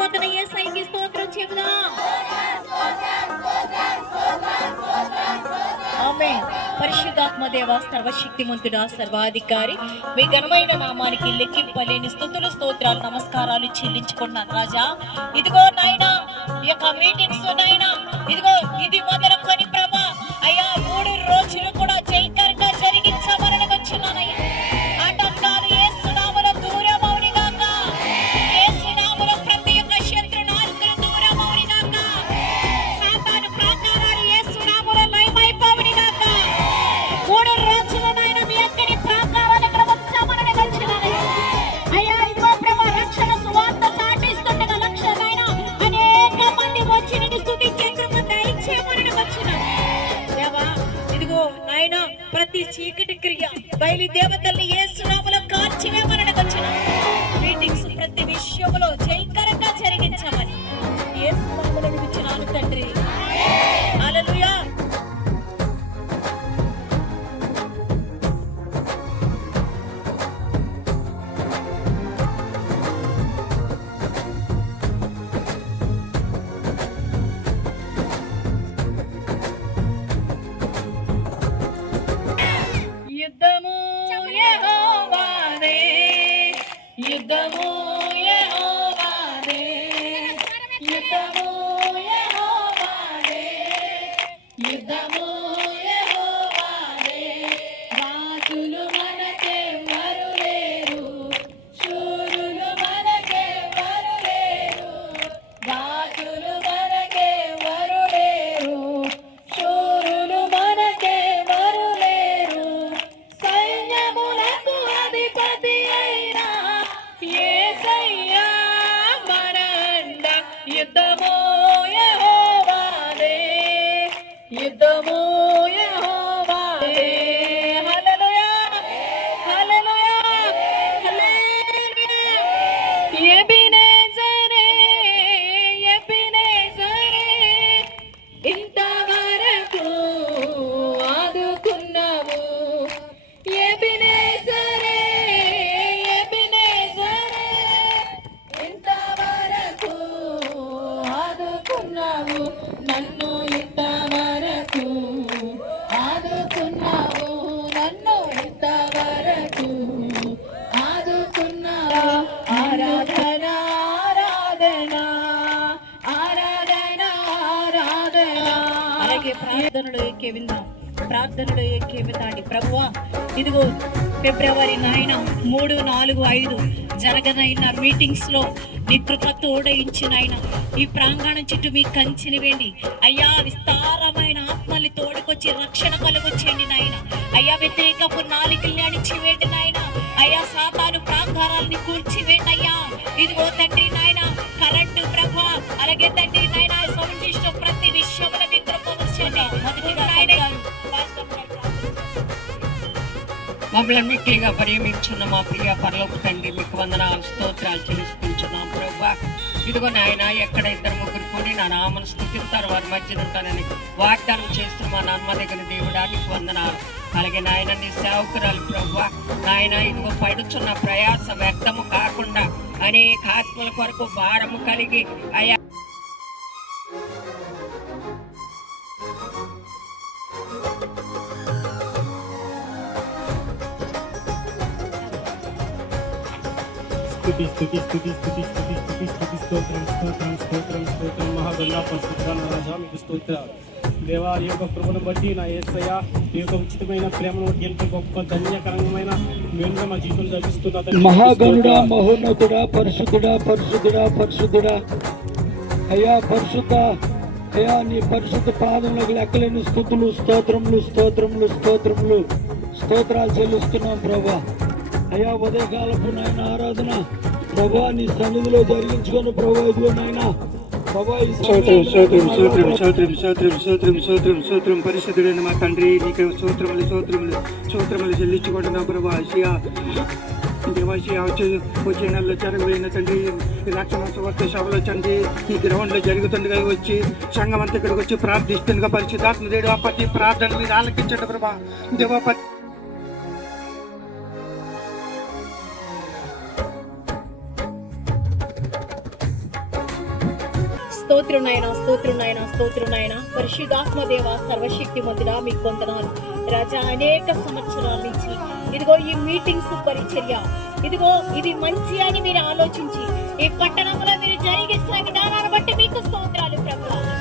చేయబోతున్న యేసయ్యకి స్తోత్రం చెబుదాం. ఆమేన్. పరిశుద్ధాత్మ దేవ, సర్వశక్తిమంతుడా, సర్వాధికారి, మీ ఘనమైన నామానికి లెక్కింపలేని స్తుతులు, స్తోత్రాలు, నమస్కారాలు చెల్లించుకున్నాను రాజా. ఇదిగో నాయనా, ఈ యొక్క మీటింగ్స్ నాయనా, ఇదిగో ఇది మొదలుకొని ప్రభా అయ్యా 3 రోజులు కూడా జయకరంగా జరిగించమని వచ్చినానయ్యా. ఆటంకాలు యేసునామములో దూరమవుని గాక. యేసునామములో ప్రతి ఒక్క శత్రు నాయకులు దూరమవుని గాక. సాతాను ప్రాకారాలు యేసునామములో లయమైపోవుని గాక. 3 రోజులనైనా మీ అక్కడి ప్రాకారాలు ఇక్కడ వచ్చామని వచ్చినానయ్యా. అయ్యా ఇదిగో ప్రభా రక్షణ సువార్త చాటిస్తుండగా లక్షలైన అనేక మంది వచ్చి నిన్ను స్తుతించే కృప దయచేయమని వచ్చినాను దేవా. ఇదిగో నాయన, ప్రతి చీకటి క్రియ బయలు దేవతల్ని యేసునామములో కార్చివేయమని వచ్చినాను. మీటింగ్స్ ప్రతి విషయంలో జయకరంగా జరిగించమని యేసునామములో అడుగుచున్నాను తండ్రి. హల్లెలూయా. యుద్ధము యెహోవాదే, యుద్ధము యెహోవాదే, యుద్ధము యెహోవాదే, యుద్ధము యెహోవాదే. రాజులు మనకెవ్వరు లేరు, శూరులు మనకెవ్వరు లేరు. రాజులు మనకెవ్వరు లేరు, శూరులు మనకెవ్వరు లేరు. సైన్యములకు అధిపతి అయిన యేసయ్యా మన అండ. యుద్ధము యెహోవాదే, యుద్ధము యెహోవాదే. హల్లెలూయా, హల్లెలూయా, హల్లెలూయా. ఎబినేజరే, ఎబినేజరే, ఇంతవరకు ఆదుకున్నావు. ఎబినేజరే, ఎబినేజరే, ఇంతవరకు ఆదుకున్నావు. నన్ను ఇంతవరకు ఆదుకున్నావు. నన్ను ఇంతవరకు ఆదుకున్నావు. ఆరాధన, ఆరాధన, ఆరాధన, ఆరాధన. అలాగే ప్రార్థనలో ఎక్కే విందాం. ప్రార్థనలో ఎక్కే విందాండి. ప్రభువా, ఇదిగో ఫిబ్రవరి 9, 3, 4, 5 జరగనైన మీటింగ్స్ లో నీ కృప తోడయించినైనా ఈ ప్రాంగణం చుట్టూ మీ కంచిని వేండి అయ్యా. విస్తారమైన ఆత్మల్ని తోడుకొచ్చి రక్షణ కలుగొచ్చేయండి నాయన. అయ్యా వ్యతిరేకపు నాలికల్ని అణిచివేయండి నాయన. అయ్యా సాతాను ప్రాకారాలని కూల్చివేయండి అయ్యా. ఇదిగో తండ్రి నాయన, కరెంటు ప్రభా, అలాగే తండ్రి నాయన సౌండ్ సిస్టం ప్రతి విషయంలో మీ కృప వచ్చేయండి. మొదటిగా నాయన మమ్మల్ని మిక్కిలిగా ప్రేమించున్న మా ప్రియ పరలోక తండ్రి, మీకు వందనాలు, స్తోత్రాలు చెల్లిస్తున్నాం ప్రభువా. ఇదిగో నాయన, ఎక్కడ 2-3 కూడి నా నామను స్తుతిస్తారు వారి మధ్యన ఉంటానని వాగ్దానం చేస్తున్న మా నమ్మదగిన దేవుడా నీకు వందనాలు. అలాగే నాయన, నీ సేవకురాలు ప్రభువా నాయన, ఇదిగో పడుచున్న ప్రయాస వ్యర్థము కాకుండా అనేక ఆత్మల కొరకు భారము కలిగి అయా స్తుతి స్తుతి స్తుతి స్తుతి స్తుతి స్తుతి స్తుతి స్తోత్రం స్తోత్రం స్తోత్రం స్తోత్రం. మహాగణ పరిశుద్ధ రాజా మీకు స్తోత్రాలు దేవా. ఈ యొక్క కృపను బట్టి నా యేసయ్య, ఈ యొక్క ఉచితమైన ప్రేమను బట్టి ఎంతో గొప్ప ధన్యకరమైన మేలుగా మా జీవితం జరిపిస్తున్నా. మహాగణుడా, మహోన్నతుడా, పరిశుద్ధుడా, పరిశుద్ధుడా, పరిశుద్ధుడా అయ్యా, పరిశుద్ధ అయ్యా, నీ పరిశుద్ధ పాదములకు లెక్కలేని స్తుతులు, స్తోత్రములు, స్తోత్రములు, స్తోత్రములు, స్తోత్రాలు చెల్లిస్తున్నాం ప్రభా. అయ్యా ఉదయకాలపు నాయన ఆరాధన ప్రభా నీ సన్నిధిలో జరిగించుకున్న ప్రభా. ఇదిగో నాయన ప్రభా, సూత్రం పరిశుద్ధుడైన మా తండ్రి, నీకు సూత్రములు సూత్రములు సూత్రములు చెల్లించుకుంటున్నాం ప్రభా. దేవాశయ వచ్చే నెలలో జరగబోయిన తండ్రి ఈ లక్షణ సభలో తండ్రి ఈ గ్రౌండ్లో జరుగుతుండగా వచ్చి సంఘం అంతా ఇక్కడికి వచ్చి ప్రార్థిస్తుండగా పరిశుద్ధాత్మ దేవుడు ప్రతి ప్రార్థన మీద ఆలకించండి ప్రభా. దేవా స్తోత్రం నాయన, స్తోత్రం నాయన, స్తోత్రం నాయన. పరిశుద్ధాత్మ దేవ సర్వశక్తి మంతుడా మీకు వందనాలు రాజా. అనేక సంవత్సరాల నుంచి ఇదిగో ఈ మీటింగ్స్ పరిచర్య ఇదిగో ఇది మంచి అని మీరు ఆలోచించి ఈ పట్టణంలో మీరు జరిగిస్తున్న విధానాన్ని బట్టి మీకు స్తోత్రాలు ప్రభువా.